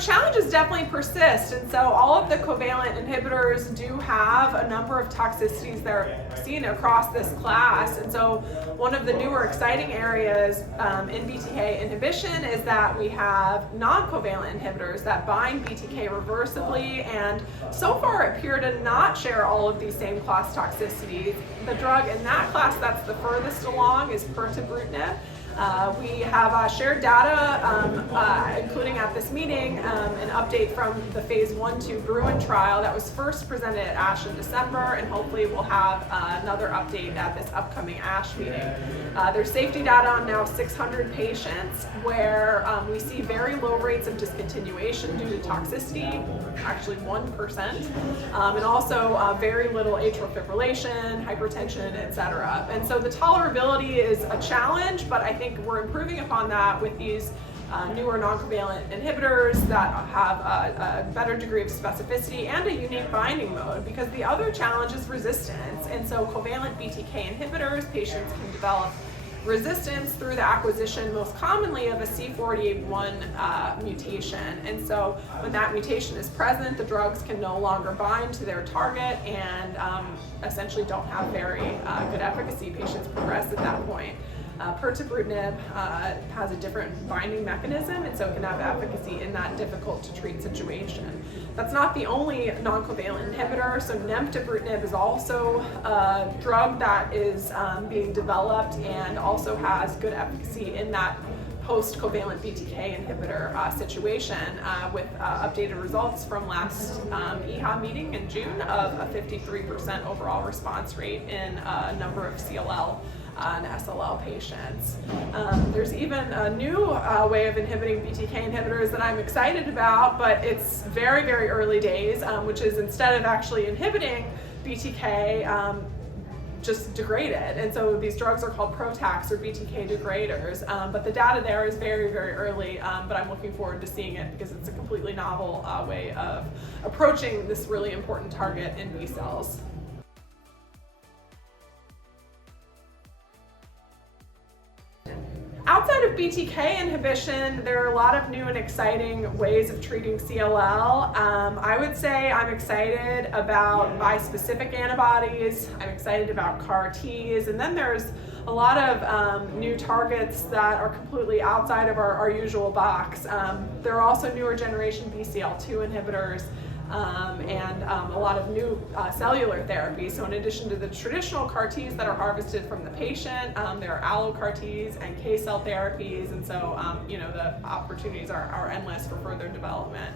Challenges definitely persist, and so all of the covalent inhibitors do have a number of toxicities that are seen across this class. And so one of the newer exciting areas in BTK inhibition is that we have non-covalent inhibitors that bind BTK reversibly, and so far appear to not share all of these same class toxicities. The drug in that class that's the furthest along is Bruton. We have shared data, including at this meeting, an update from the phase 1/2 Bruton trial that was first presented at ASH in December, and hopefully we'll have another update at this upcoming ASH meeting. There's safety data on now 600 patients where we see very low rates of discontinuation due to toxicity, actually 1%, and also very little atrial fibrillation, hypertension, etc. And so the tolerability is a challenge, but I think we're improving upon that with these newer non-covalent inhibitors that have a better degree of specificity and a unique binding mode, because the other challenge is resistance. And so covalent BTK inhibitors, patients can develop resistance through the acquisition most commonly of a C481 mutation. And so when that mutation is present, the drugs can no longer bind to their target and essentially don't have very good efficacy. Patients progress at that point. Pirtobrutinib has a different binding mechanism, and so it can have efficacy in that difficult to treat situation. That's not the only non-covalent inhibitor. So nemtabrutinib is also a drug that is being developed and also has good efficacy in that post-covalent BTK inhibitor situation with updated results from last EHA meeting in June of a 53% overall response rate in a number of CLL and SLL patients. There's even a new way of inhibiting BTK inhibitors that I'm excited about, but it's very, very early days, which is instead of actually inhibiting BTK, just degrade it. And so these drugs are called PROTACs or BTK degraders, but the data there is very, very early, but I'm looking forward to seeing it because it's a completely novel way of approaching this really important target in B cells. Outside of BTK inhibition, there are a lot of new and exciting ways of treating CLL. I would say I'm excited about bispecific antibodies, I'm excited about CAR Ts, and then there's a lot of new targets that are completely outside of our usual box. There are also newer generation BCL2 inhibitors, and a lot of new cellular therapies. So in addition to the traditional CAR Ts that are harvested from the patient, there are allo CAR Ts and K cell therapies, and so the opportunities are endless for further development.